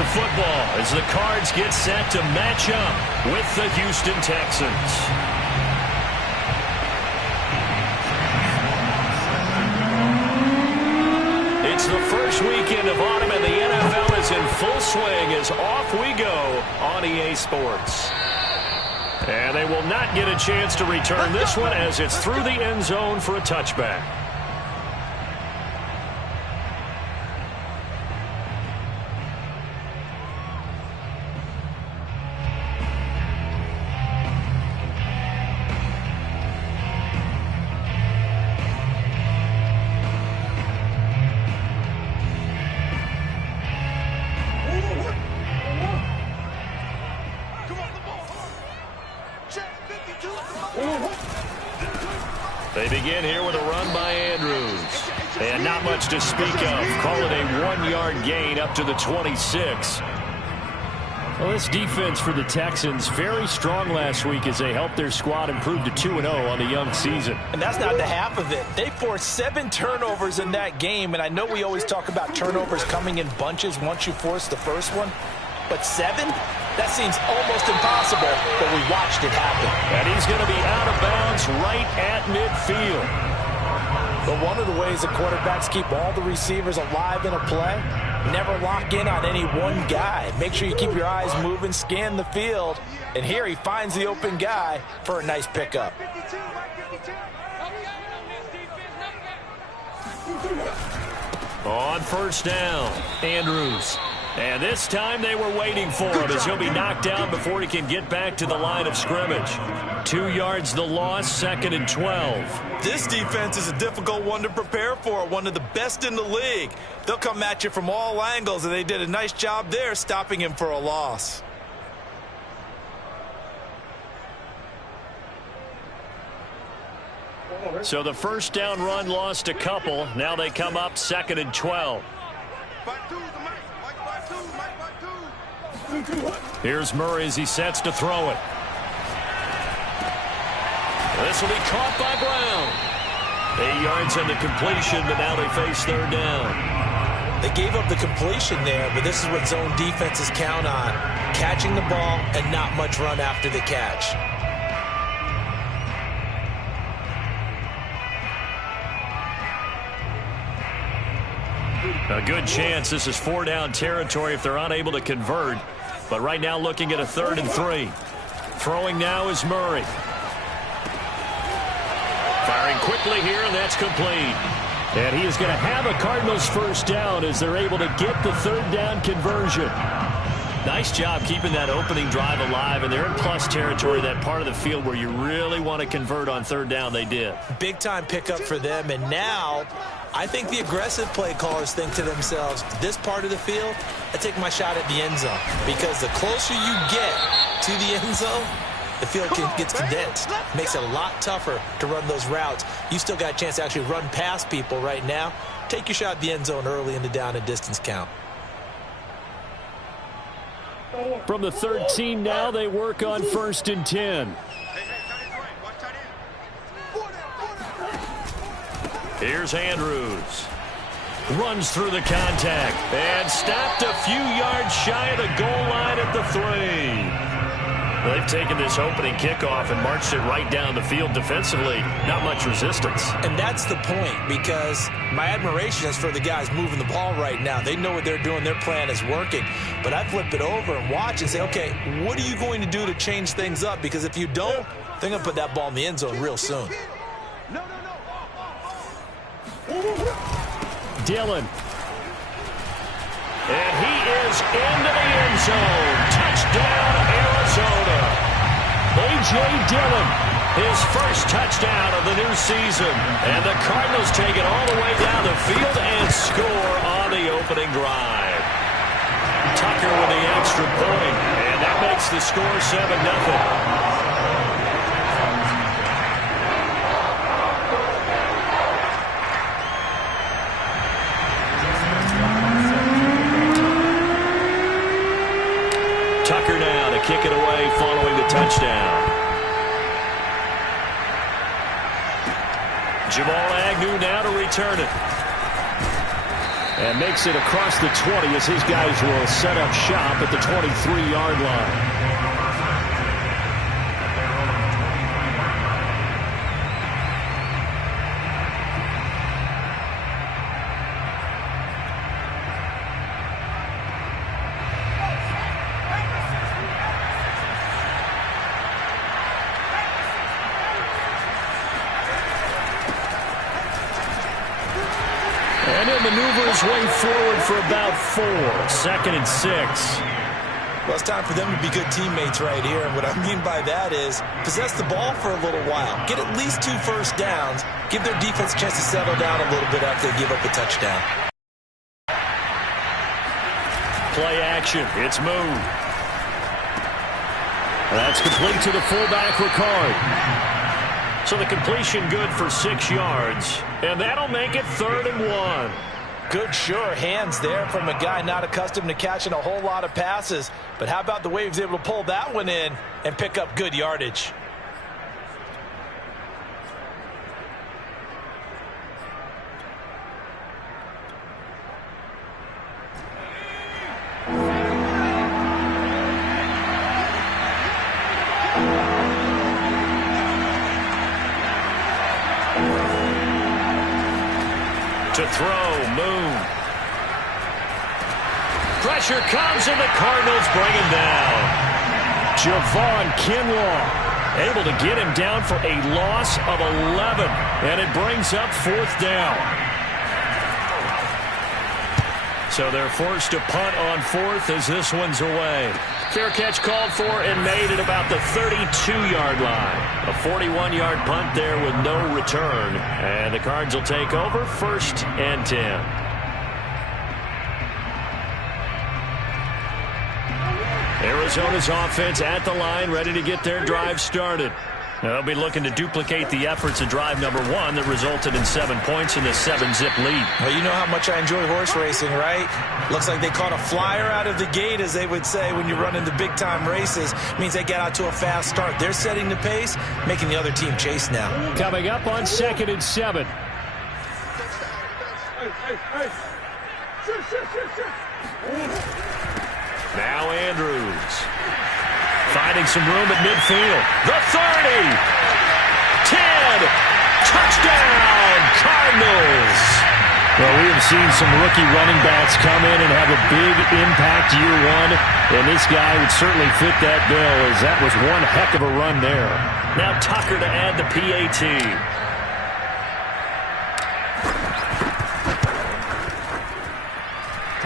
for football as the Cards get set to match up with the Houston Texans. It's the first weekend of autumn, and the NFL is in full swing as off we go on EA Sports. And they will not get a chance to return this one as it's through the end zone for a touchback. They begin here with a run by Andrews. And not much to speak of. Call it a 1-yard gain up to the 26. Well, this defense for the Texans, very strong last week as they helped their squad improve to 2-0 on the young season. And that's not the half of it. They forced 7 turnovers in that game, and I know we always talk about turnovers coming in bunches once you force the first one, but 7? That seems almost impossible, but we watched it happen. And he's going to be out of bounds right at midfield. But one of the ways the quarterbacks keep all the receivers alive in a play, never lock in on any one guy. Make sure you keep your eyes moving, scan the field. And here he finds the open guy for a nice pickup. On first down, Andrews. And this time they were waiting for him as he'll be knocked down before he can get back to the line of scrimmage. 2 yards the loss, 2nd and 12. This defense is a difficult one to prepare for, one of the best in the league. They'll come at you from all angles, and they did a nice job there stopping him for a loss. So the first down run lost a couple. Now they come up 2nd and 12. Here's Murray as he sets to throw it. This will be caught by Brown. 8 yards on the completion, but now they face 3rd down. They gave up the completion there, but this is what zone defenses count on. Catching the ball and not much run after the catch. A good chance this is 4-down territory if they're unable to convert. But right now looking at a 3rd and 3. Throwing now is Murray. Firing quickly here, and that's complete. And he is going to have a Cardinals first down as they're able to get the 3rd down conversion. Nice job keeping that opening drive alive, and they're in plus territory, that part of the field where you really want to convert on 3rd down. They did. Big time pickup for them, and now I think the aggressive play callers think to themselves, this part of the field, I take my shot at the end zone. Because the closer you get to the end zone, the field gets condensed. Makes it a lot tougher to run those routes. You still got a chance to actually run past people right now. Take your shot at the end zone early in the down and distance count. From the 13 now, they work on 1st and 10. Here's Andrews. Runs through the contact and stopped a few yards shy of the goal line at the 3. They've taken this opening kickoff and marched it right down the field defensively. Not much resistance. And that's the point, because my admiration is for the guys moving the ball right now. They know what they're doing. Their plan is working. But I flip it over and watch and say, okay, what are you going to do to change things up? Because if you don't, they're going to put that ball in the end zone real soon. Dillon. And he is into the end zone. Touchdown, Arizona. A.J. Dillon, his first touchdown of the new season. And the Cardinals take it all the way down the field and score on the opening drive. Tucker with the extra point. And that makes the score 7-0. Tucker now to kick it away following the touchdown. Jamal Agnew now to return it. And makes it across the 20 as his guys will set up shop at the 23-yard line. And he'll maneuver his way forward for about 4. 2nd and 6. Well, it's time for them to be good teammates right here. And what I mean by that is possess the ball for a little while. Get at least 2 first downs. Give their defense a chance to settle down a little bit after they give up a touchdown. Play action. It's moved. That's complete to the fullback, Ricard. So the completion good for 6 yards. And that'll make it 3rd and 1. Good, sure hands there from a guy not accustomed to catching a whole lot of passes. But how about the way he was able to pull that one in and pick up good yardage? To throw, Moon. Pressure comes, and the Cardinals bring him down. Javon Kinlaw able to get him down for a loss of 11, and it brings up 4th down. So they're forced to punt on 4th as this one's away. Fair catch called for and made at about the 32-yard line. A 41-yard punt there with no return. And the Cards will take over 1st and 10. Arizona's offense at the line, ready to get their drive started. Now, they'll be looking to duplicate the efforts of drive number 1 that resulted in 7 points in the 7-zip lead. Well, you know how much I enjoy horse racing, right? Looks like they caught a flyer out of the gate, as they would say when you're running the big-time races. Means they get out to a fast start. They're setting the pace, making the other team chase now. Coming up on 2nd and 7. Now Andrews. Finding some room at midfield. The 30. 10. Touchdown, Cardinals. Well, we have seen some rookie running backs come in and have a big impact year 1. And this guy would certainly fit that bill, as that was one heck of a run there. Now Tucker to add the PAT.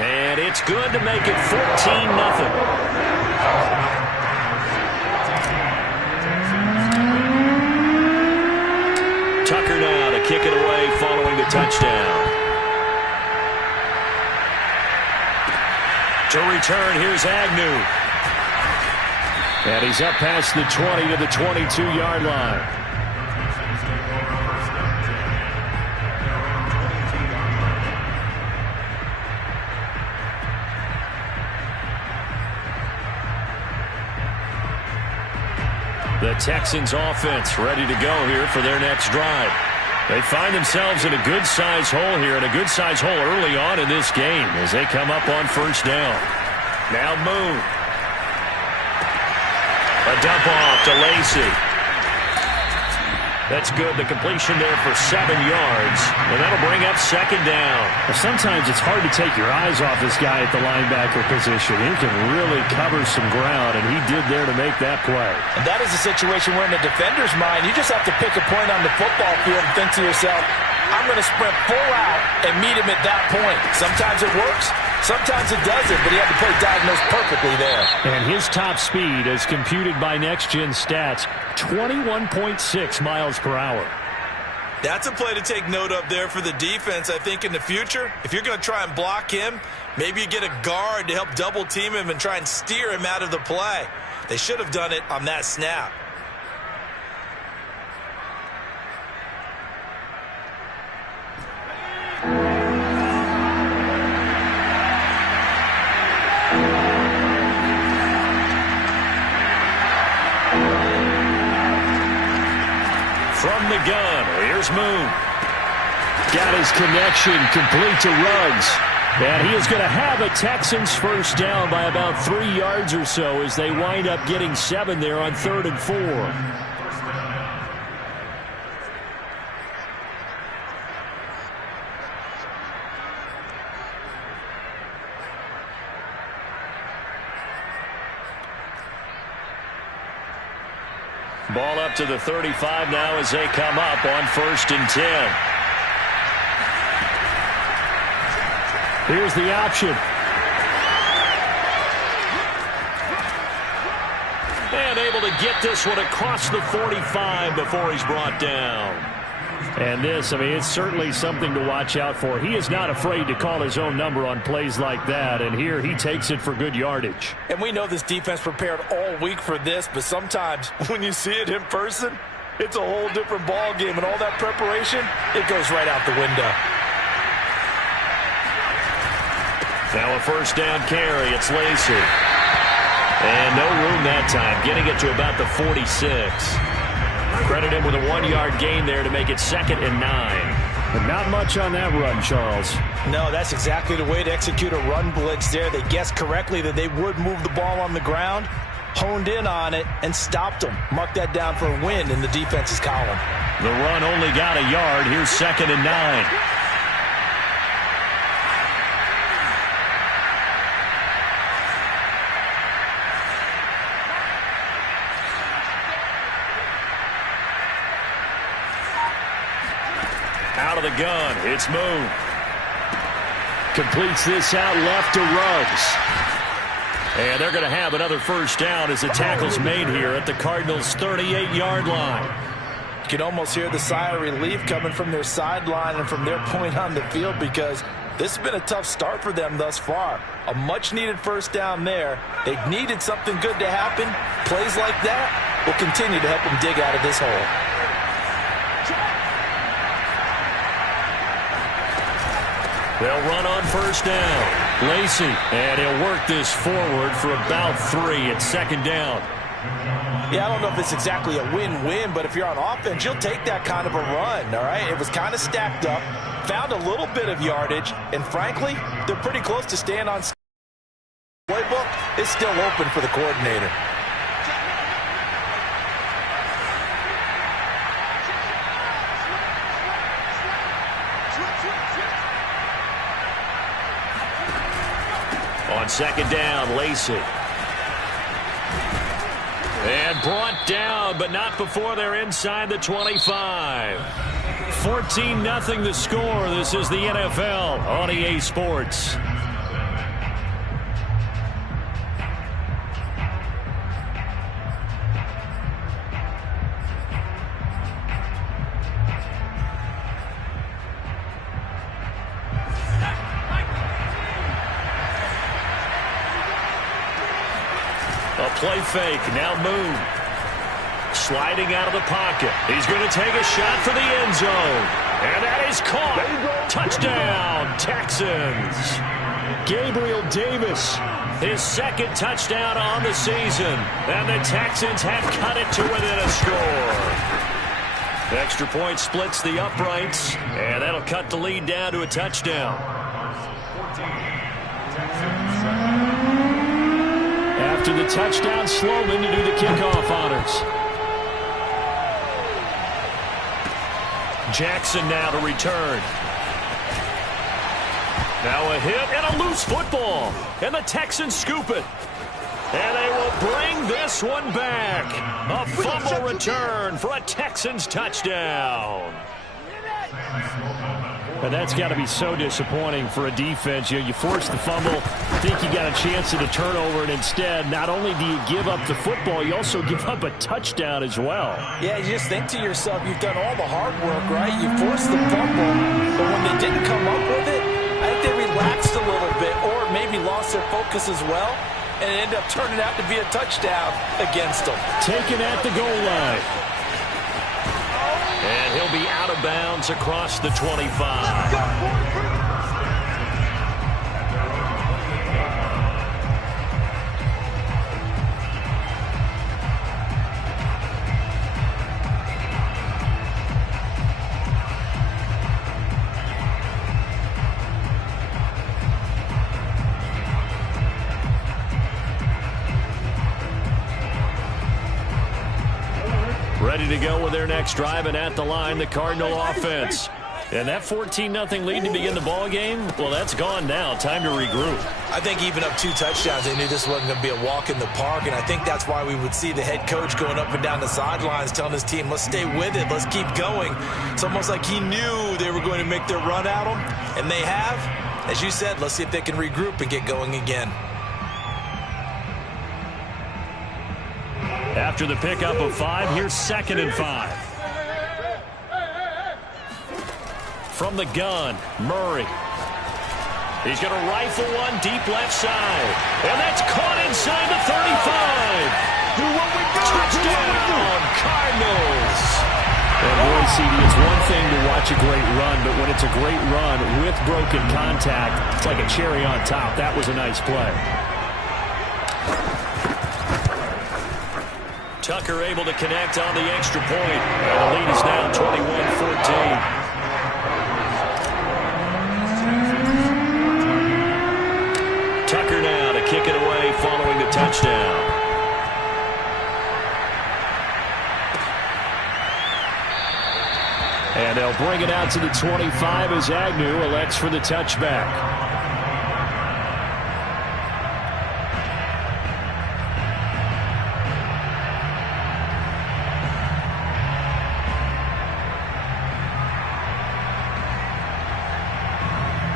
And it's good to make it 14-0. Tucker now to kick it away following the touchdown. To return, here's Agnew. And he's up past the 20 to the 22-yard line. The Texans offense ready to go here for their next drive. They find themselves in a good-sized hole here, and a good-sized hole early on in this game as they come up on 1st down. Now Moon. A dump off to Lacey. That's good. The completion there for 7 yards, and that'll bring up 2nd down. Well, sometimes it's hard to take your eyes off this guy at the linebacker position. He can really cover some ground, and he did there to make that play. And that is a situation where in the defender's mind, you just have to pick a point on the football field and think to yourself, I'm going to sprint full out and meet him at that point. Sometimes it works. Sometimes it doesn't, but he had the play diagnosed perfectly there. And his top speed, as computed by Next Gen Stats, 21.6 miles per hour. That's a play to take note of there for the defense. I think in the future, if you're going to try and block him, maybe you get a guard to help double team him and try and steer him out of the play. They should have done it on that snap. From the gun, here's Moon. Got his connection complete to Ruggs. And he is going to have a Texans first down by about 3 yards or so as they wind up getting 7 there on 3rd and 4. Ball up to the 35 now as they come up on 1st and 10. Here's the option. And able to get this one across the 45 before he's brought down. And this, I mean, it's certainly something to watch out for. He is not afraid to call his own number on plays like that, and here he takes it for good yardage. And we know this defense prepared all week for this, but sometimes when you see it in person, it's a whole different ball game, and all that preparation, it goes right out the window. Now a first down carry. It's Lacy. And no room that time. Getting it to about the 46. Credit him with a 1-yard gain there to make it 2nd and 9. But not much on that run, Charles. No, that's exactly the way to execute a run blitz there. They guessed correctly that they would move the ball on the ground, honed in on it, and stopped them. Mark that down for a win in the defense's column. The run only got a yard. Here's 2nd and 9. Out of the gun. It's moved. Completes this out left to Ruggs. And they're going to have another first down as the tackle's made here at the Cardinals' 38-yard line. You can almost hear the sigh of relief coming from their sideline and from their point on the field, because this has been a tough start for them thus far. A much-needed first down there. They needed something good to happen. Plays like that will continue to help them dig out of this hole. They'll run on first down. Lacy, and he'll work this forward for about 3 at 2nd down. Yeah, I don't know if it's exactly a win-win, but if you're on offense, you'll take that kind of a run, all right? It was kind of stacked up, found a little bit of yardage, and frankly, they're pretty close to staying on playbook. It's still open for the coordinator. On 2nd down, Lacy. And brought down, but not before they're inside the 25. 14-0 the score. This is the NFL on EA Sports. Play fake, now move. Sliding out of the pocket. He's going to take a shot for the end zone. And that is caught. Touchdown, Texans. Gabriel Davis, his 2nd touchdown on the season. And the Texans have cut it to within a score. The extra point splits the uprights, and that'll cut the lead down to a touchdown. After the touchdown, Sloman to do the kickoff honors. Jackson now to return. Now a hit and a loose football. And the Texans scoop it. And they will bring this one back. A fumble return for a Texans touchdown. But that's got to be so disappointing for a defense. You force the fumble, think you got a chance at a turnover, and instead, not only do you give up the football, you also give up a touchdown as well. Yeah, you just think to yourself, you've done all the hard work, right? You forced the fumble, but when they didn't come up with it, I think they relaxed a little bit or maybe lost their focus as well, and it ended up turning out to be a touchdown against them. Taken at the goal line. And he'll be out of bounds across the 25. ready to go with their next drive, and at the line, the Cardinal offense. And that 14-0 lead to begin the ball game, well, that's gone now. Time to regroup. I think even up 2 touchdowns, they knew this wasn't going to be a walk in the park, and I think that's why we would see the head coach going up and down the sidelines telling his team, let's stay with it, let's keep going. It's almost like he knew they were going to make their run at him, and they have. As you said, let's see if they can regroup and get going again. After the pickup of 5, here's 2nd and 5. From the gun, Murray. He's going to rifle one deep left side. And that's caught inside the 35. Touchdown, Cardinals. And boy, CD, it's one thing to watch a great run, but when it's a great run with broken contact, it's like a cherry on top. That was a nice play. Tucker able to connect on the extra point. And the lead is now 21-14. Tucker now to kick it away following the touchdown. And they'll bring it out to the 25 as Agnew elects for the touchback.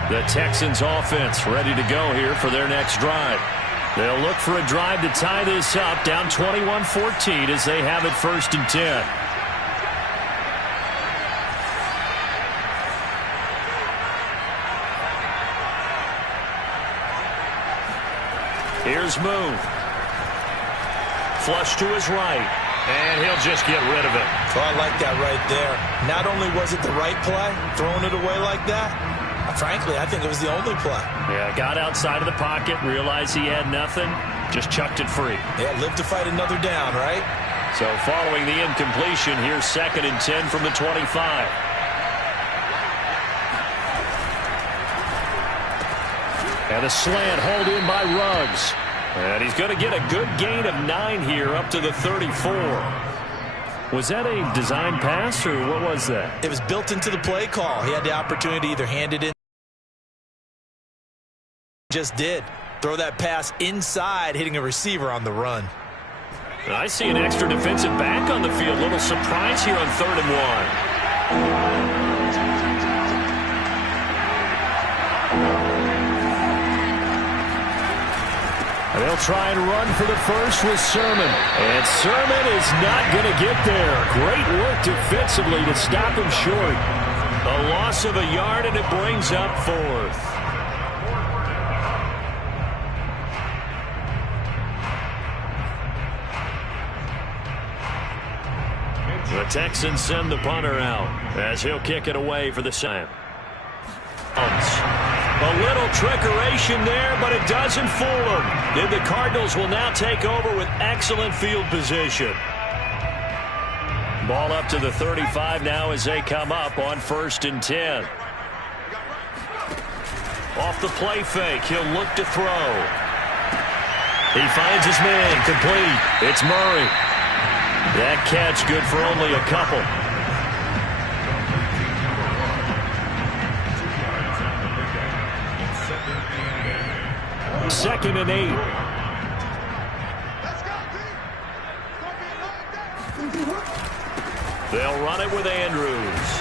The Texans offense ready to go here for their next drive. They'll look for a drive to tie this up, down 21-14 as they have it 1st and 10. Here's Moon. Flush to his right. And he'll just get rid of it. Oh, I like that right there. Not only was it the right play, throwing it away like that, frankly, I think it was the only play. Yeah, got outside of the pocket, realized he had nothing, just chucked it free. Yeah, live to fight another down, right? So following the incompletion, here's 2nd and 10 from the 25. And a slant hauled in by Ruggs. And he's going to get a good gain of 9 here up to the 34. Was that a design pass, or what was that? It was built into the play call. He had the opportunity to either hand it in. Just did. Throw that pass inside, hitting a receiver on the run. I see an extra defensive back on the field. Little surprise here on 3rd and 1. They'll try and run for the first with Sermon. And Sermon is not going to get there. Great work defensively to stop him short. A loss of a yard, and it brings up 4th. The Texans send the punter out as he'll kick it away for the Sam. A little trickeration there, but it doesn't fool them. And the Cardinals will now take over with excellent field position. Ball up to the 35 now as they come up on 1st and 10. Off the play fake, he'll look to throw. He finds his man, complete. It's Murray. That catch good for only a couple. Second and 8. They'll run it with Andrews.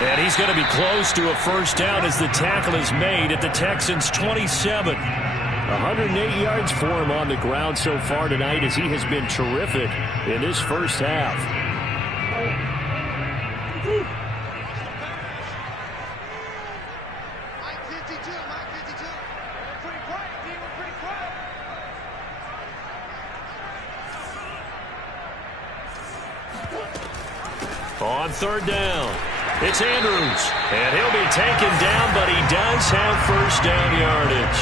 And he's going to be close to a first down as the tackle is made at the Texans' 27. 108 yards for him on the ground so far tonight as he has been terrific in this first half. On 3rd down, it's Andrews. And he'll be taken down, but he does have first down yardage.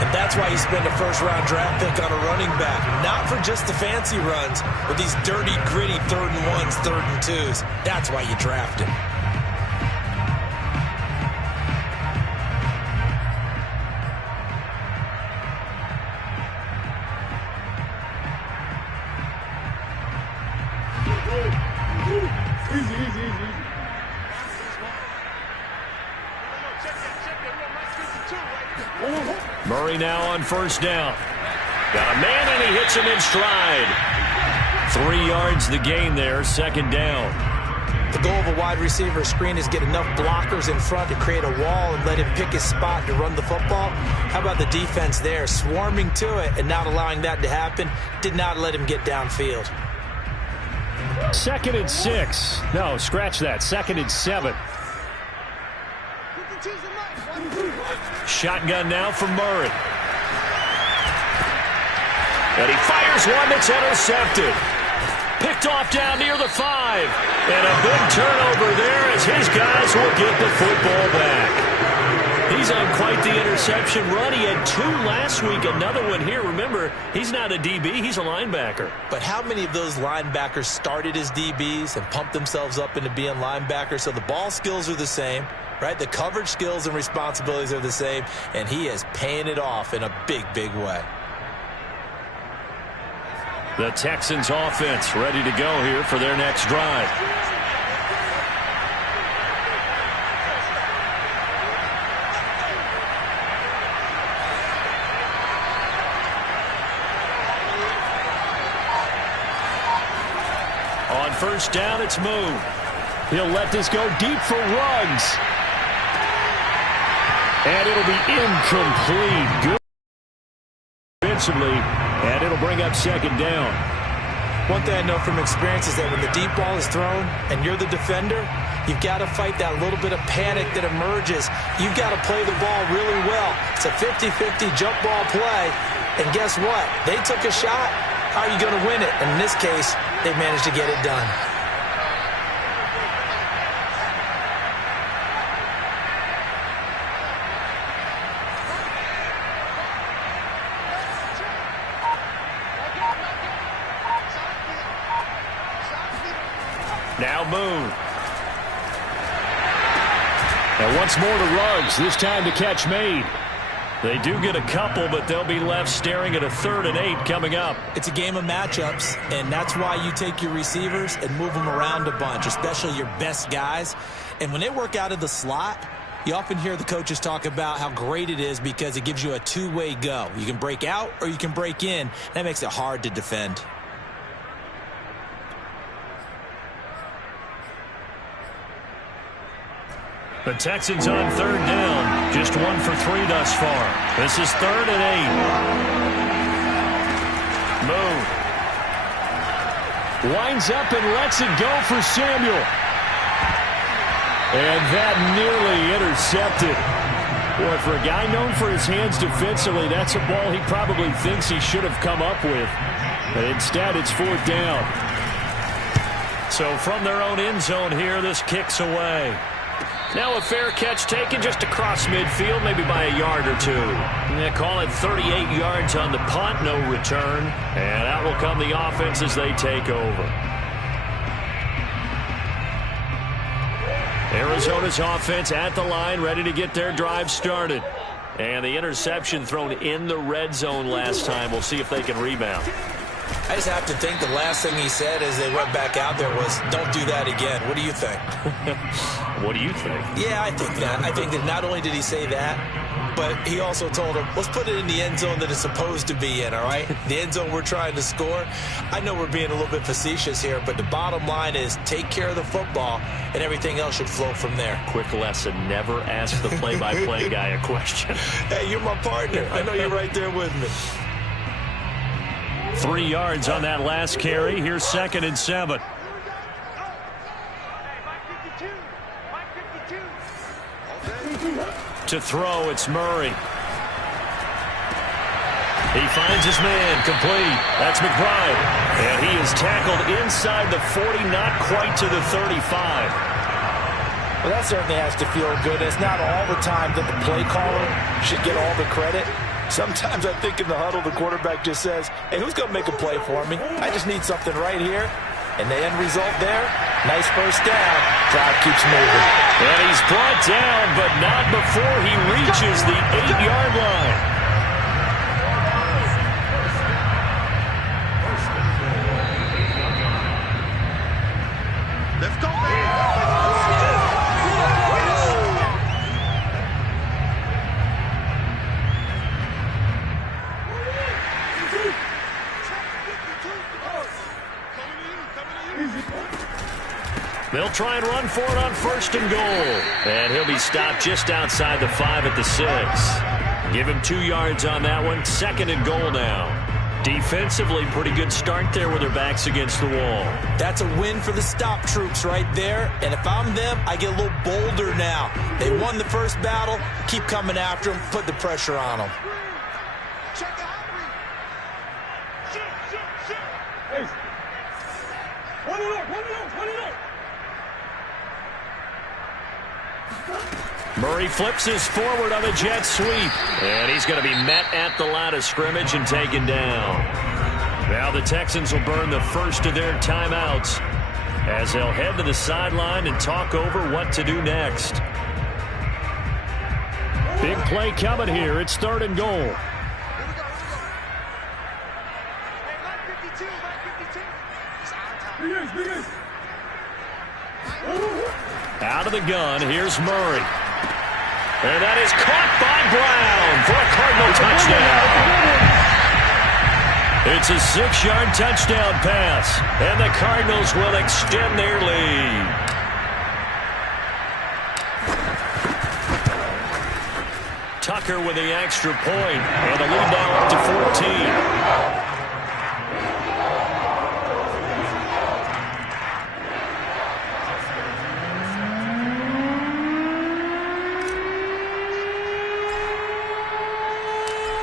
And that's why you spend a first-round draft pick on a running back. Not for just the fancy runs, but these dirty, gritty 3rd and 1s, 3rd and 2s. That's why you draft him. Murray now on first down. Got a man, and he hits him in stride. 3 yards the gain there, second down. The goal of a wide receiver screen is get enough blockers in front to create a wall and let him pick his spot to run the football. How about the defense there, swarming to it and not allowing that to happen? Did not let him get downfield. 2nd and 6. No, scratch that. 2nd and 7. Shotgun now for Murray. And he fires one that's intercepted. Picked off down near the 5. And a big turnover there as his guys will get the football back. He's on quite the interception run. He had 2 last week, another one here. Remember, he's not a DB, he's a linebacker. But how many of those linebackers started as DBs and pumped themselves up into being linebackers? So the ball skills are the same, right? The coverage skills and responsibilities are the same, and he is paying it off in a big, big way. The Texans offense ready to go here for their next drive. On first down, it's Moon. He'll let this go deep for Ruggs. And it'll be incomplete. Good defensively. And it'll bring up second down. One thing I know from experience is that when the deep ball is thrown and you're the defender, you've got to fight that little bit of panic that emerges. You've got to play the ball really well. It's a 50-50 jump ball play. And guess what? They took a shot. How are you going to win it? And in this case, they managed to get it done. Now Moon. And once more to Ruggs, this time to catch made. They do get a couple, but they'll be left staring at a 3rd and 8 coming up. It's a game of matchups, and that's why you take your receivers and move them around a bunch, especially your best guys. And when they work out of the slot, you often hear the coaches talk about how great it is because it gives you a two-way go. You can break out or you can break in. That makes it hard to defend. The Texans on 3rd down. Just 1 for 3 thus far. This is 3rd and 8. Moon. Winds up and lets it go for Samuel. And that nearly intercepted. Boy, for a guy known for his hands defensively, that's a ball he probably thinks he should have come up with. But instead, it's 4th down. So from their own end zone here, this kicks away. Now a fair catch taken just across midfield, maybe by a yard or 2. They call it 38 yards on the punt, no return. And out will come the offense as they take over. Arizona's offense at the line, ready to get their drive started. And the interception thrown in the red zone last time. We'll see if they can rebound. I just have to think the last thing he said as they went back out there was, don't do that again. What do you think? What do you think? Yeah, I think that. I think that not only did he say that, but he also told him, let's put it in the end zone that it's supposed to be in, all right? The end zone we're trying to score. I know we're being a little bit facetious here, but the bottom line is take care of the football, and everything else should flow from there. Quick lesson, never ask the play-by-play guy a question. Hey, you're my partner. I know you're right there with me. 3 yards on that last carry. Here's 2nd and 7. To throw, it's Murray. He finds his man, complete. That's McBride. And he is tackled inside the 40, not quite to the 35. Well, that certainly has to feel good. It's not all the time that the play caller should get all the credit. Sometimes I think in the huddle, the quarterback just says, hey, who's going to make a play for me? I just need something right here. And the end result there, nice first down. Drive keeps moving. And he's brought down, but not before he reaches the 8-yard line. Let's go, man. They'll try and run for it on 1st and goal. And he'll be stopped just outside the 5 at the 6. Give him 2 yards on that one. 2nd and goal now. Defensively, pretty good start there with their backs against the wall. That's a win for the stop troops right there. And if I'm them, I get a little bolder now. They won the first battle. Keep coming after them. Put the pressure on them. Murray flips his forward on a jet sweep. And he's going to be met at the line of scrimmage and taken down. Now the Texans will burn the first of their timeouts as they'll head to the sideline and talk over what to do next. Big play coming here. It's 3rd and goal. Out of the gun, here's Murray. And that is caught by Brown for a Cardinal touchdown. It's a 6-yard touchdown pass, and the Cardinals will extend their lead. Tucker with the extra point, and the lead now up to 14.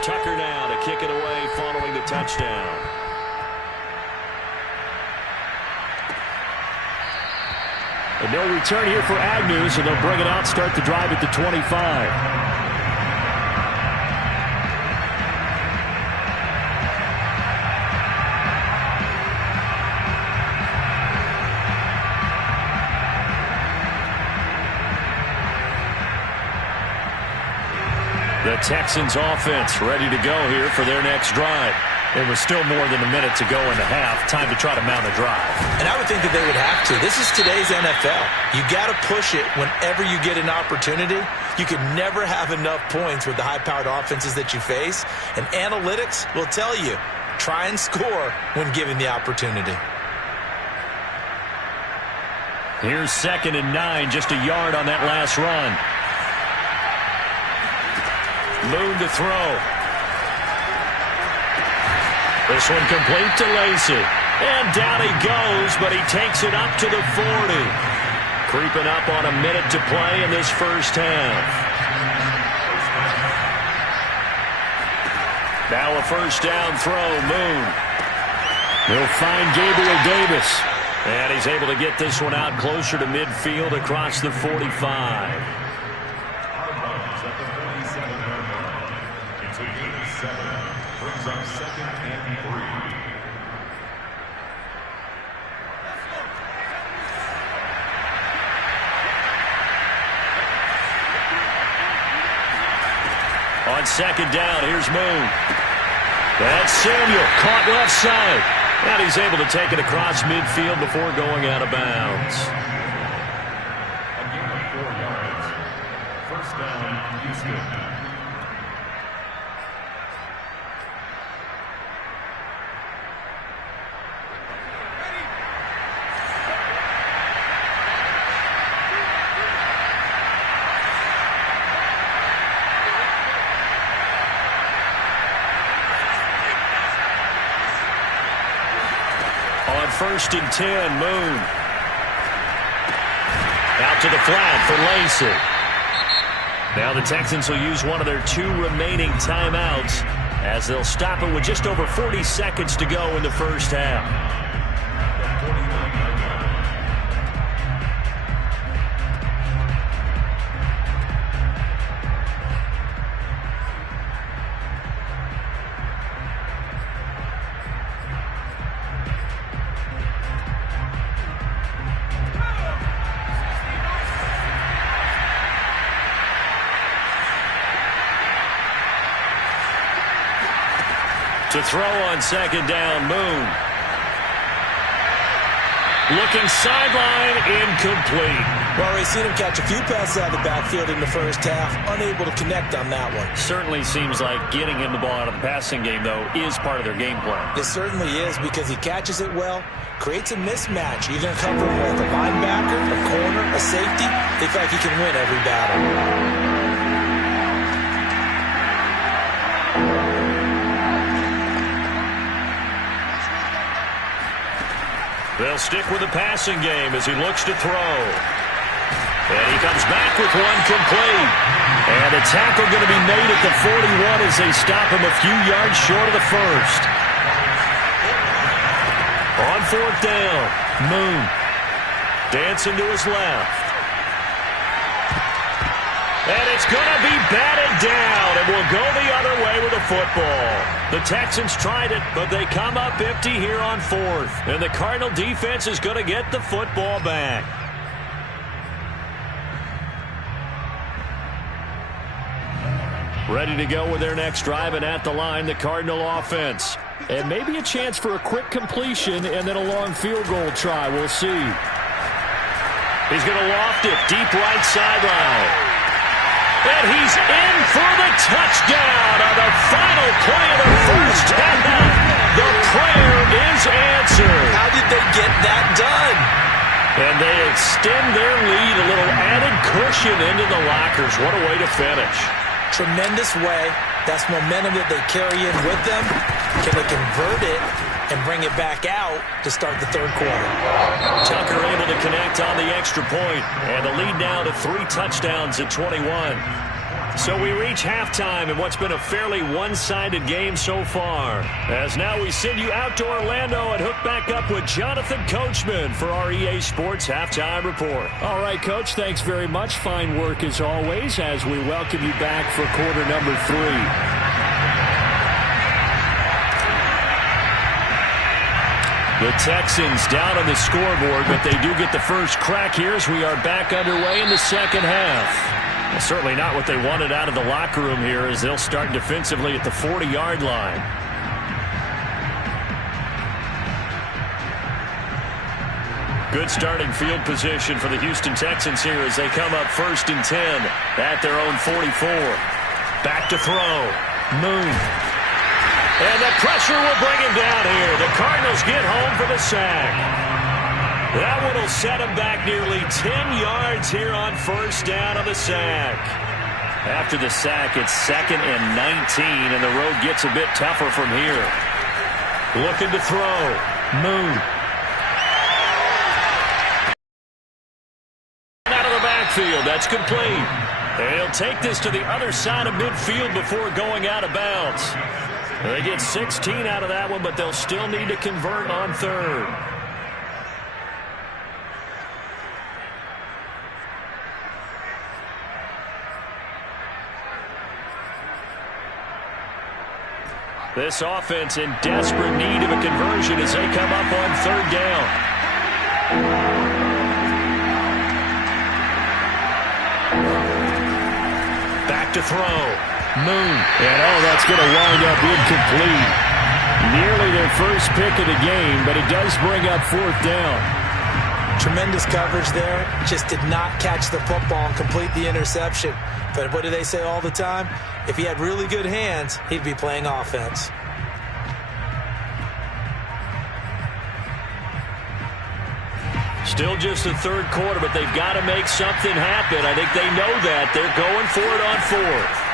Tucker now to kick it away following the touchdown. And no return here for Agnew, so they'll bring it out, start the drive at the 25. The Texans offense ready to go here for their next drive. It was still more than a minute to go in the half. Time to try to mount a drive. And I would think that they would have to. This is today's NFL. You got to push it whenever you get an opportunity. You can never have enough points with the high-powered offenses that you face. And analytics will tell you, try and score when given the opportunity. Here's 2nd and 9, just a yard on that last run. Moon to throw. This one complete to Lacy. And down he goes, but he takes it up to the 40. Creeping up on a minute to play in this first half. Now a 1st down throw, Moon. He'll find Gabriel Davis. And he's able to get this one out closer to midfield across the 45. On 2nd down, here's Moon. That's Samuel, caught left side. And he's able to take it across midfield before going out of bounds. A gain of 4 yards. 1st down, Houston. On 1st and 10, Moon. Out to the flat for Lacy. Now the Texans will use one of their 2 remaining timeouts as they'll stop it with just over 40 seconds to go in the first half. To throw on 2nd down, Moon. Looking sideline, incomplete. Well, we've seen him catch a few passes out of the backfield in the first half, unable to connect on that one. Certainly seems like getting him the ball out of the passing game, though, is part of their game plan. It certainly is, because he catches it well, creates a mismatch. You're going to cover him with a linebacker, a corner, a safety. They feel like he can win every battle. They'll stick with the passing game as he looks to throw. And he comes back with one complete. And a tackle going to be made at the 41 as they stop him a few yards short of the first. On fourth down, Moon dancing to his left. And it's going to be batted down, and will go the other way with the football. The Texans tried it, but they come up empty here on fourth. And the Cardinal defense is going to get the football back. Ready to go with their next drive, and at the line, the Cardinal offense. And maybe a chance for a quick completion and then a long field goal try. We'll see. He's going to loft it deep right sideline. And he's in for the touchdown on the final play of the first half. The prayer is answered. How did they get that done? And they extend their lead, a little added cushion into the lockers. What a way to finish. Tremendous way. That's momentum that they carry in with them. Can they convert it and bring it back out to start the third quarter? Tucker able to connect on the extra point, and the lead now to 3 touchdowns at 21. So we reach halftime in what's been a fairly one-sided game so far. As now we send you out to Orlando and hook back up with Jonathan Coachman for our EA Sports Halftime Report. All right, Coach, thanks very much. Fine work as always as we welcome you back for quarter number 3. The Texans down on the scoreboard, but they do get the first crack here as we are back underway in the second half. Well, certainly not what they wanted out of the locker room here as they'll start defensively at the 40-yard line. Good starting field position for the Houston Texans here as they come up 1st and 10 at their own 44. Back to throw. Moon. And the pressure will bring him down here. The Cardinals get home for the sack. That one will set him back nearly 10 yards here on first down of the sack. After the sack, it's 2nd and 19, and the road gets a bit tougher from here. Looking to throw. Moon. Out of the backfield. That's complete. And he'll take this to the other side of midfield before going out of bounds. They get 16 out of that one, but they'll still need to convert on third. This offense in desperate need of a conversion as they come up on third down. Back to throw. Moon. And, that's going to wind up incomplete. Nearly their first pick of the game, but it does bring up 4th down. Tremendous coverage there. Just did not catch the football and complete the interception. But what do they say all the time? If he had really good hands, he'd be playing offense. Still just the third quarter, but they've got to make something happen. I think they know that. They're going for it on 4th.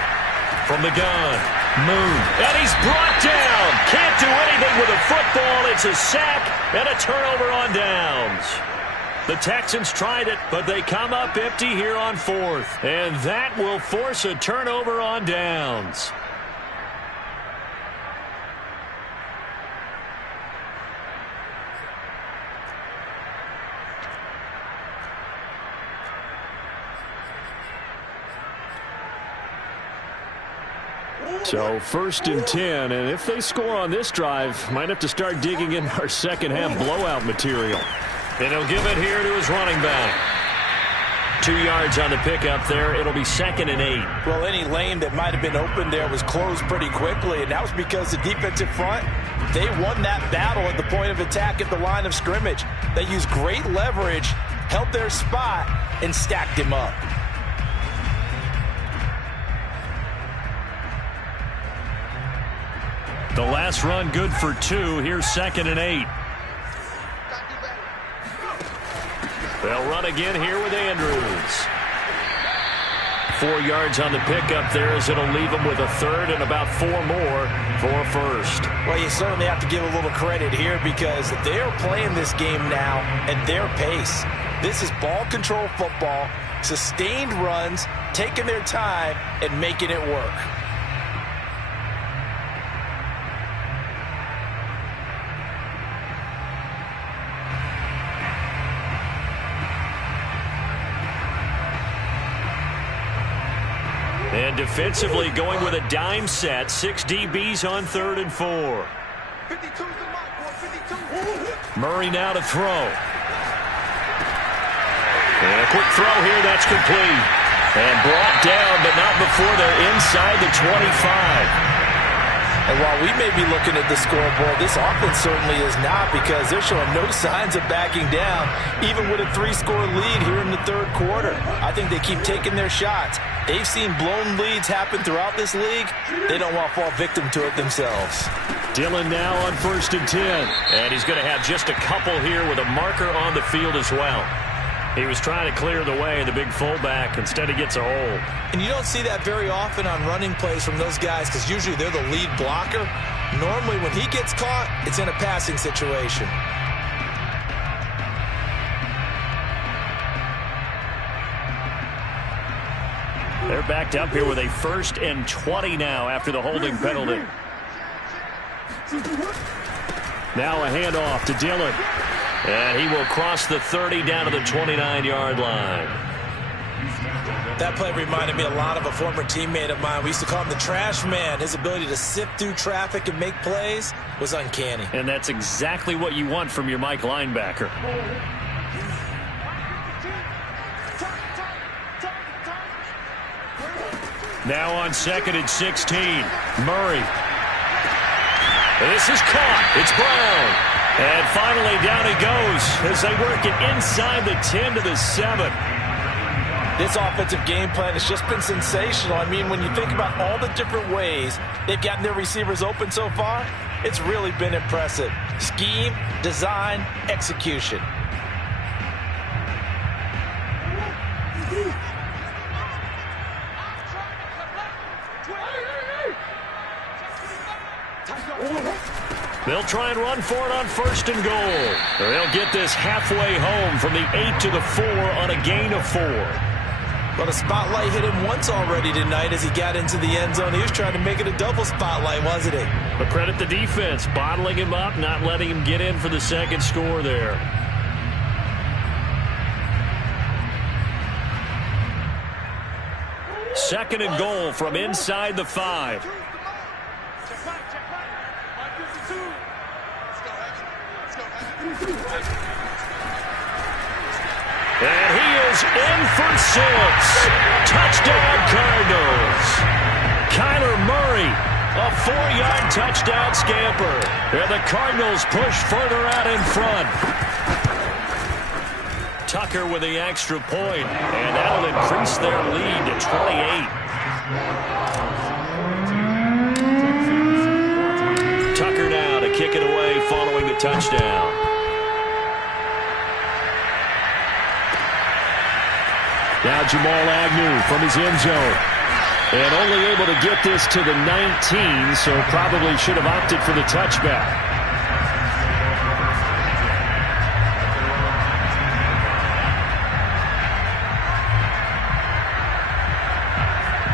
From the gun, Moon. And he's brought down. Can't do anything with a football. It's a sack and a turnover on downs. The Texans tried it, but they come up empty here on 4th. And that will force a turnover on downs. So 1st and 10, and if they score on this drive, might have to start digging in our second half blowout material. And he'll give it here to his running back. 2 yards on the pickup there. It'll be 2nd and 8. Well, any lane that might have been open there was closed pretty quickly, and that was because the defensive front, they won that battle at the point of attack at the line of scrimmage. They used great leverage held their spot, and stacked him up. The last run good for 2. Here's 2nd and 8. They'll run again here with Andrews. 4 yards on the pickup there as it'll leave them with a 3rd and about 4 more for a 1st. Well, you certainly have to give a little credit here because they are playing this game now at their pace. This is ball control football, sustained runs, taking their time and making it work. And defensively going with a dime set. 6 DBs on 3rd and 4. Murray now to throw. And a quick throw here. That's complete. And brought down, but not before they're inside the 25. And while we may be looking at the scoreboard, this offense certainly is not because they're showing no signs of backing down, even with a 3-score lead here in the 3rd quarter. I think they keep taking their shots. They've seen blown leads happen throughout this league. They don't want to fall victim to it themselves. Dillon now on 1st and 10. And he's going to have just a couple here with a marker on the field as well. He was trying to clear the way, the big fullback. Instead, he gets a hold. And you don't see that very often on running plays from those guys because usually they're the lead blocker. Normally, when he gets caught, it's in a passing situation. They're backed up here with a 1st and 20 now after the holding penalty. Now a handoff to Dillon. And he will cross the 30 down to the 29-yard line. That play reminded me a lot of a former teammate of mine. We used to call him the trash man. His ability to sift through traffic and make plays was uncanny. And that's exactly what you want from your Mike linebacker. Now on 2nd and 16, Murray. This is caught. It's Brown. And finally down he goes as they work it inside the 10 to the 7. This offensive game plan has just been sensational. I mean, when you think about all the different ways they've gotten their receivers open so far, it's really been impressive. Scheme, design, execution. They'll try and run for it on 1st and goal. They'll get this halfway home from the 8 to the 4 on a gain of 4. Well, the spotlight hit him once already tonight as he got into the end zone. He was trying to make it a double spotlight, wasn't he? But credit the defense, bottling him up, not letting him get in for the 2nd score there. Second and goal from inside the 5. And he is in for 6. Touchdown, Cardinals. Kyler Murray, a 4-yard touchdown scamper. And the Cardinals push further out in front. Tucker with the extra point, and that'll increase their lead to 28. Tucker now to kick it away following the touchdown. Now Jamal Agnew from his end zone. And only able to get this to the 19, so probably should have opted for the touchback.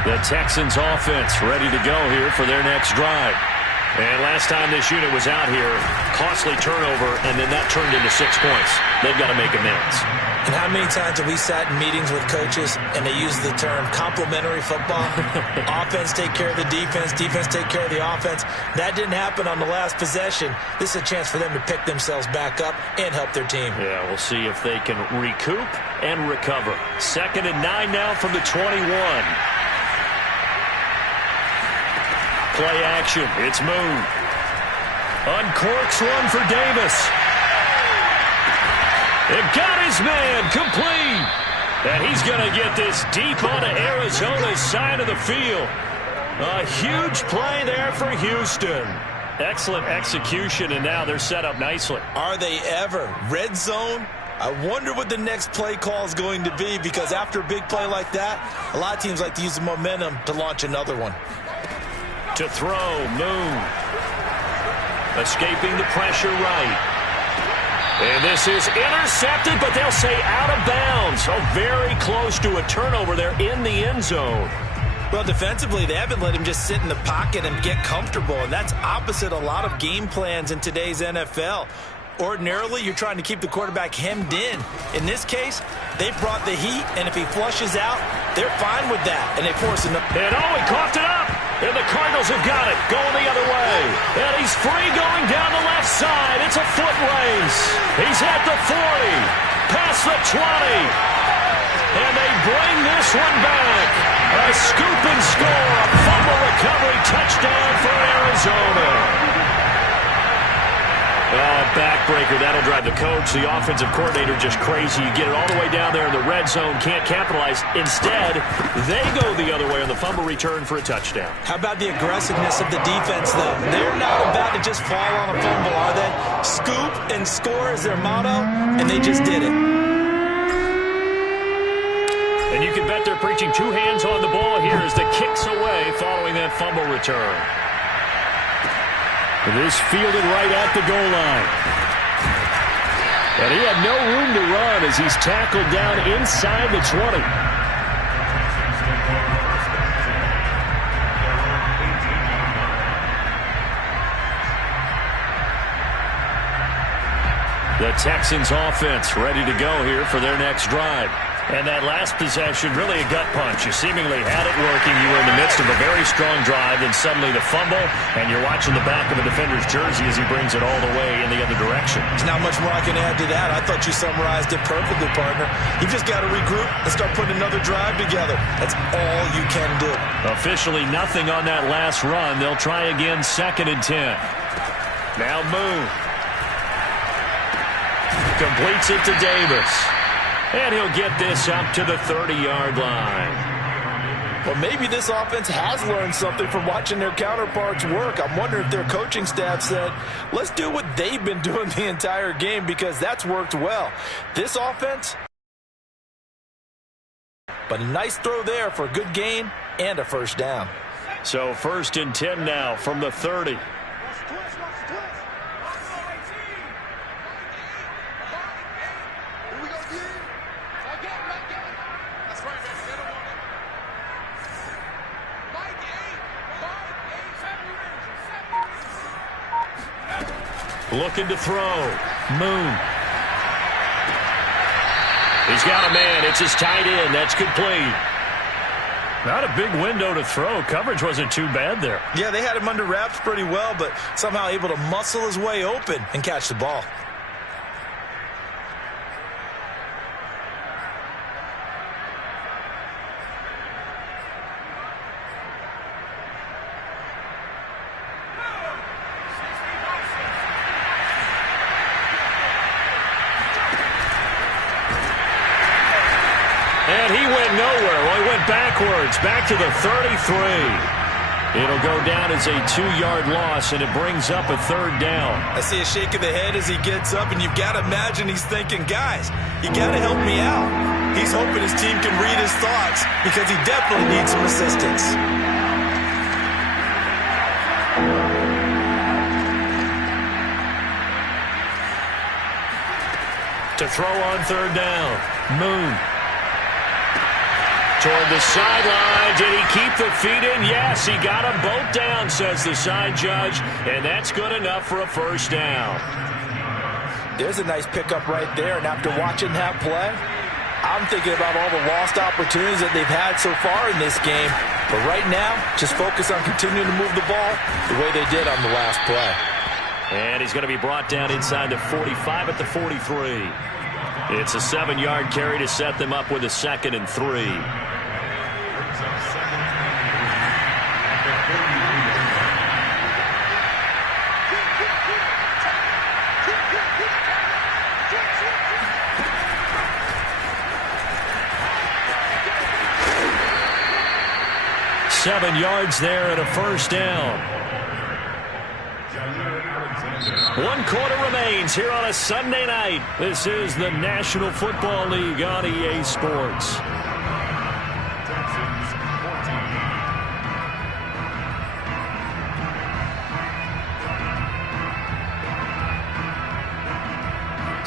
The Texans offense ready to go here for their next drive. And last time this unit was out here, costly turnover, and then that turned into 6 points. They've got to make amends. And how many times have we sat in meetings with coaches and they use the term complementary football? Offense take care of the defense, defense take care of the offense. That didn't happen on the last possession. This is a chance for them to pick themselves back up and help their team. Yeah, we'll see if they can recoup and recover. 2nd and 9 now from the 21. Play action. It's Moon. Uncorks one for Davis. It got his man complete. And he's going to get this deep onto Arizona's side of the field. A huge play there for Houston. Excellent execution, and now they're set up nicely. Are they ever? Red zone? I wonder what the next play call is going to be, because after a big play like that, a lot of teams like to use the momentum to launch another one. To throw, Moon. Escaping the pressure right. And this is intercepted, but they'll say out of bounds. So very close to a turnover there in the end zone. Well, defensively, they haven't let him just sit in the pocket and get comfortable, and that's opposite a lot of game plans in today's NFL. Ordinarily, you're trying to keep the quarterback hemmed in. In this case, they brought the heat, and if he flushes out, they're fine with that, and they force him to... And he coughed it up, and the Cardinals have got it, going the other way. And he's free going down the left side. It's a foot race. He's at the 40, past the 20. And they bring this one back. A scoop and score, a fumble recovery touchdown for Arizona. Backbreaker, that'll drive the coach, the offensive coordinator, just crazy. You get it all the way down there in the red zone, can't capitalize. Instead, they go the other way on the fumble return for a touchdown. How about the aggressiveness of the defense, though? They're not about to just fall on a fumble, are they? Scoop and score is their motto, and they just did it. And you can bet they're preaching two hands on the ball here as the kick's away following that fumble return. It is fielded right at the goal line. And he had no room to run as he's tackled down inside the 20. The Texans offense ready to go here for their next drive. And that last possession, really a gut punch. You seemingly had it working. You were in the midst of a very strong drive, then suddenly the fumble, and you're watching the back of a defender's jersey as he brings it all the way in the other direction. There's not much more I can add to that. I thought you summarized it perfectly, partner. You just got to regroup and start putting another drive together. That's all you can do. Officially nothing on that last run. They'll try again, 2nd and 10. Now Moon. Completes it to Davis. And he'll get this up to the 30-yard line. Well, maybe this offense has learned something from watching their counterparts work. I'm wondering if their coaching staff said, let's do what they've been doing the entire game, because that's worked well. This offense, but a nice throw there for a good gain and a first down. So 1st and 10 now from the 30. Looking to throw. Moon. He's got a man. It's his tight end. That's complete. Not a big window to throw. Coverage wasn't too bad there. Yeah, they had him under wraps pretty well, but somehow able to muscle his way open and catch the ball. And he went nowhere. Well, he went backwards, back to the 33. It'll go down as a 2-yard loss, and it brings up a 3rd down. I see a shake of the head as he gets up, and you've got to imagine he's thinking, guys, you got to help me out. He's hoping his team can read his thoughts because he definitely needs some assistance. To throw on 3rd down, Moon. Toward the sideline. Did he keep the feet in? Yes, he got them both down, says the side judge, and that's good enough for a first down. There's a nice pickup right there, and after watching that play, I'm thinking about all the lost opportunities that they've had so far in this game. But right now, just focus on continuing to move the ball the way they did on the last play. And he's going to be brought down inside the 45 at the 43. It's a 7-yard carry to set them up with a 2nd and 3. 7 yards there and a first down. 1 quarter remains here on a Sunday night. This is the National Football League on EA Sports.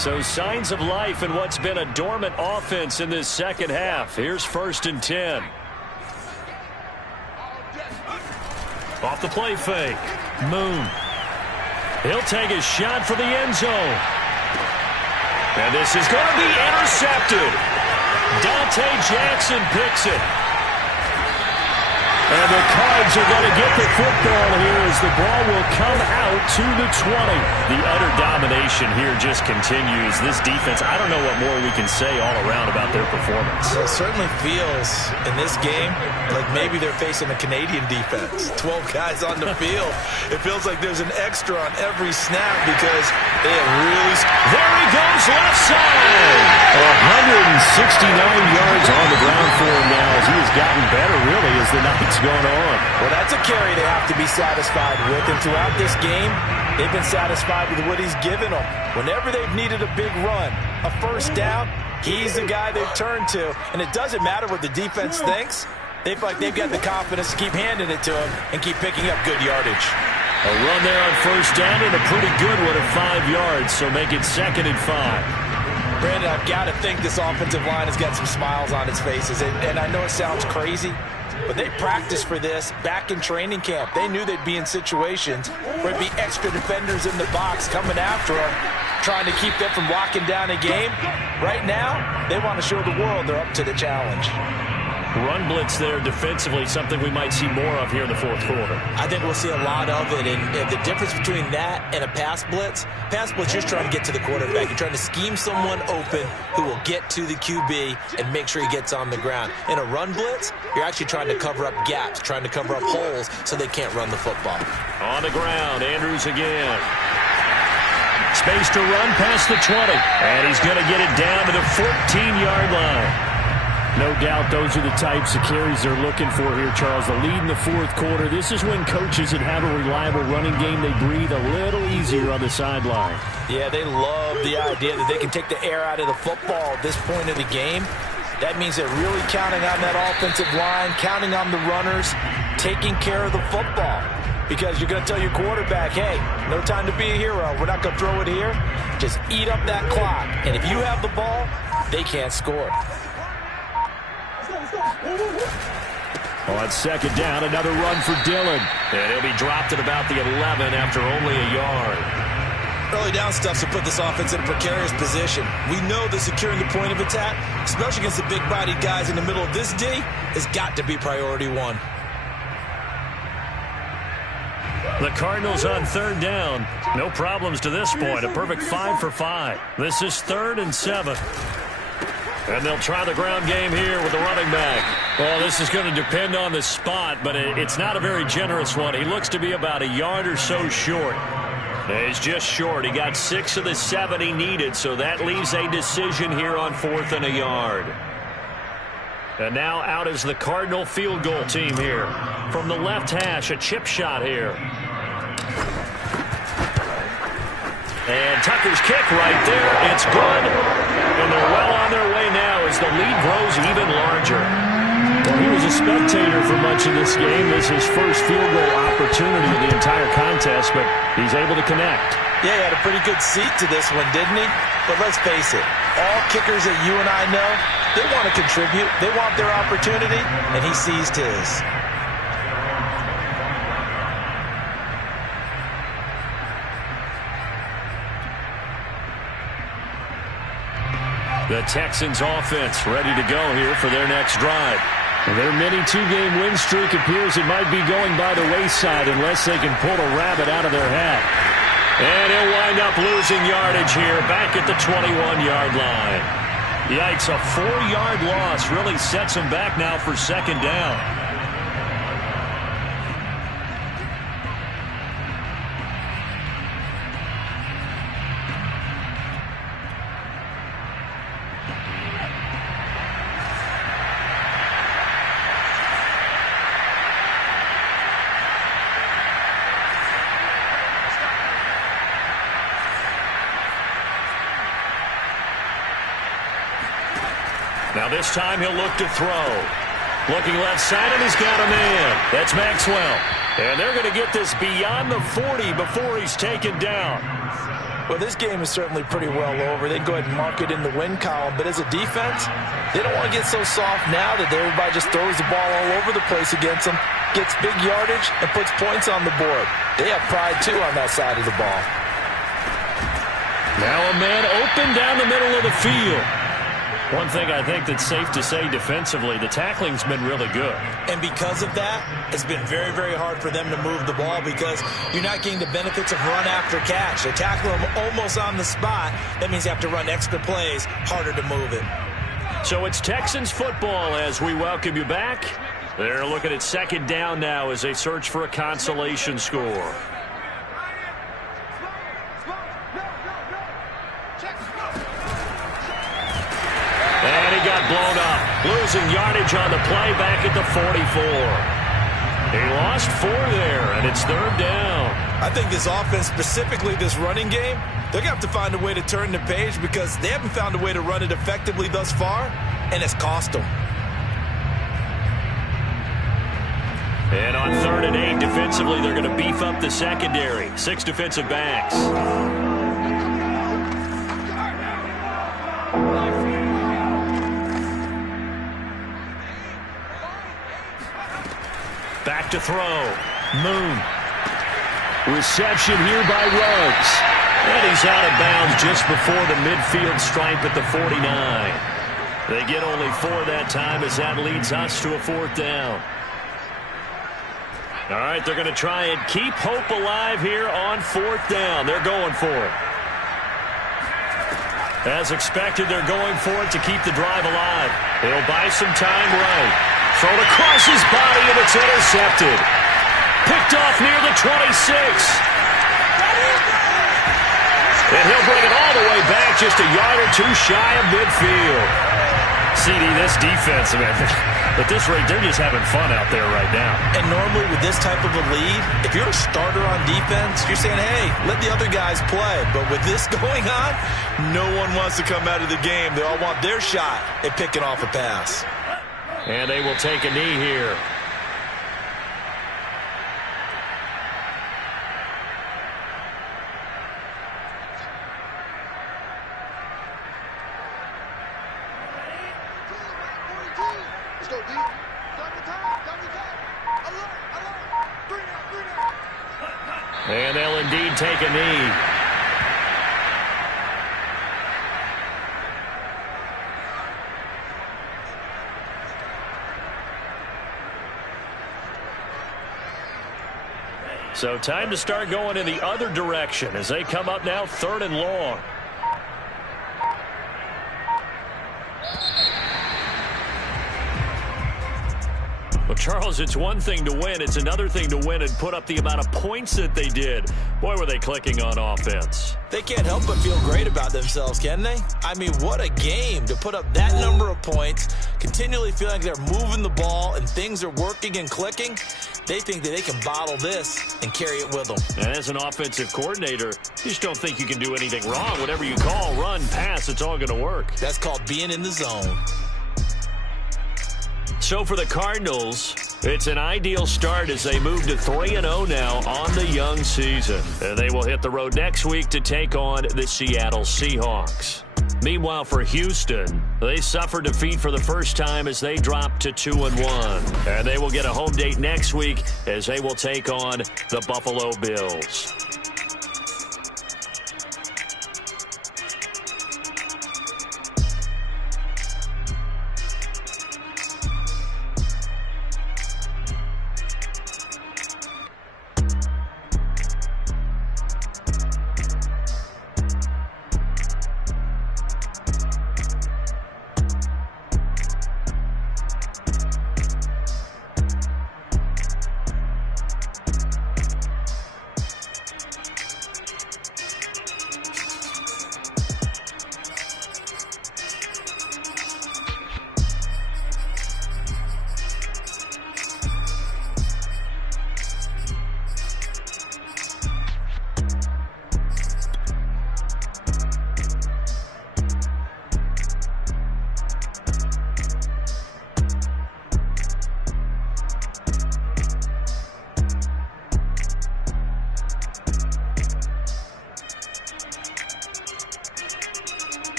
So signs of life in what's been a dormant offense in this second half. Here's 1st and 10. Off the play fake. Moon. He'll take a shot for the end zone. And this is going to be intercepted. Dante Jackson picks it. And the Cards are going to get the football here as the ball will come out to the 20. The utter domination here just continues. This defense, I don't know what more we can say all around about their performance. It certainly feels in this game like maybe they're facing a Canadian defense. 12 guys on the field. It feels like there's an extra on every snap because they have really... There he goes, left side! 169 yards on the ground for him now as he has gotten better, really, as the night's gone on. Well, that's a carry they have to be satisfied with. And throughout this game, they've been satisfied with what he's given them. Whenever they've needed a big run, a first down, he's the guy they've turned to. And it doesn't matter what the defense thinks. They feel like they've got the confidence to keep handing it to him and keep picking up good yardage. A run there on first down and a pretty good one at 5 yards, so make it 2nd and 5. Brandon, I've got to think this offensive line has got some smiles on its faces. And I know it sounds crazy, but they practiced for this back in training camp. They knew they'd be in situations where it'd be extra defenders in the box coming after them, trying to keep them from locking down a game. Right now, they want to show the world they're up to the challenge. Run blitz there defensively, something we might see more of here in the 4th quarter. I think we'll see a lot of it, and the difference between that and a pass blitz, you're just trying to get to the quarterback. You're trying to scheme someone open who will get to the QB and make sure he gets on the ground. In a run blitz, you're actually trying to cover up gaps, trying to cover up holes so they can't run the football. On the ground, Andrews again. Space to run past the 20, and he's going to get it down to the 14-yard line. No doubt those are the types of carries they're looking for here, Charles. The lead in the 4th quarter. This is when coaches that have a reliable running game, they breathe a little easier on the sideline. Yeah, they love the idea that they can take the air out of the football at this point of the game. That means they're really counting on that offensive line, counting on the runners, taking care of the football. Because you're going to tell your quarterback, hey, no time to be a hero. We're not going to throw it here. Just eat up that clock. And if you have the ball, they can't score. On 2nd down, another run for Dillon. And he'll be dropped at about the 11 after only a yard. Early down stuff to put this offense in a precarious position. We know that securing the point of attack, especially against the big-bodied guys in the middle of this D, has got to be priority 1. The Cardinals on 3rd down. No problems to this point. A perfect 5 for 5. This is 3rd and 7. And they'll try the ground game here with the running back. Well, this is going to depend on the spot, but it's not a very generous one. He looks to be about a yard or so short. He's just short. He got 6 of the 7 he needed, so that leaves a decision here on 4th and a yard. And now out is the Cardinal field goal team here. From the left hash, a chip shot here. And Tucker's kick right there. It's good. And they're well on their way now as the lead grows even larger. Well, he was a spectator for much of this game. This is his first field goal opportunity of the entire contest, but he's able to connect. Yeah, he had a pretty good seat to this one, didn't he? But let's face it, all kickers that you and I know, they want to contribute. They want their opportunity, and he seized his. The Texans offense ready to go here for their next drive. Their mini 2-game win streak appears it might be going by the wayside unless they can pull a rabbit out of their hat. And he'll wind up losing yardage here back at the 21-yard line. Yikes, a 4-yard loss really sets him back now for 2nd down. Now this time he'll look to throw. Looking left side, and he's got a man. That's Maxwell. And they're going to get this beyond the 40 before he's taken down. Well, this game is certainly pretty well over. They can go ahead and mark it in the win column. But as a defense, they don't want to get so soft now that everybody just throws the ball all over the place against them, gets big yardage, and puts points on the board. They have pride, too, on that side of the ball. Now a man open down the middle of the field. One thing I think that's safe to say defensively, the tackling's been really good. And because of that, it's been very, very hard for them to move the ball because you're not getting the benefits of run after catch. They tackle them almost on the spot. That means you have to run extra plays, harder to move it. So it's Texans football as we welcome you back. They're looking at second down now as they search for a consolation score. And he got blown up, losing yardage on the play back at the 44. He lost 4 there, and it's third down. I think this offense, specifically this running game, they're going to have to find a way to turn the page because they haven't found a way to run it effectively thus far, and it's cost them. And on 3rd and 8, defensively, they're going to beef up the secondary. 6 defensive backs. Back to throw. Moon. Reception here by Ruggs. And he's out of bounds just before the midfield stripe at the 49. They get only 4 that time as that leads us to a 4th down. All right, they're going to try and keep hope alive here on 4th down. They're going for it. As expected, they're going for it to keep the drive alive. They'll buy some time right. Thrown across his body, and it's intercepted. Picked off near the 26. And he'll bring it all the way back just a yard or 2 shy of midfield. CD, this defense, man, at this rate, they're just having fun out there right now. And normally with this type of a lead, if you're a starter on defense, you're saying, hey, let the other guys play. But with this going on, no one wants to come out of the game. They all want their shot at picking off a pass. And they will take a knee here. And they'll indeed take a knee. So time to start going in the other direction as they come up now 3rd and long. Well, Charles, it's one thing to win. It's another thing to win and put up the amount of points that they did. Boy, were they clicking on offense. They can't help but feel great about themselves, can they? I mean, what a game to put up that number of points, continually feeling like they're moving the ball and things are working and clicking. They think that they can bottle this and carry it with them. And as an offensive coordinator, you just don't think you can do anything wrong. Whatever you call, run, pass, it's all going to work. That's called being in the zone. So for the Cardinals, it's an ideal start as they move to 3-0 now on the young season. And they will hit the road next week to take on the Seattle Seahawks. Meanwhile, for Houston, they suffer defeat for the first time as they drop to 2-1. And they will get a home date next week as they will take on the Buffalo Bills.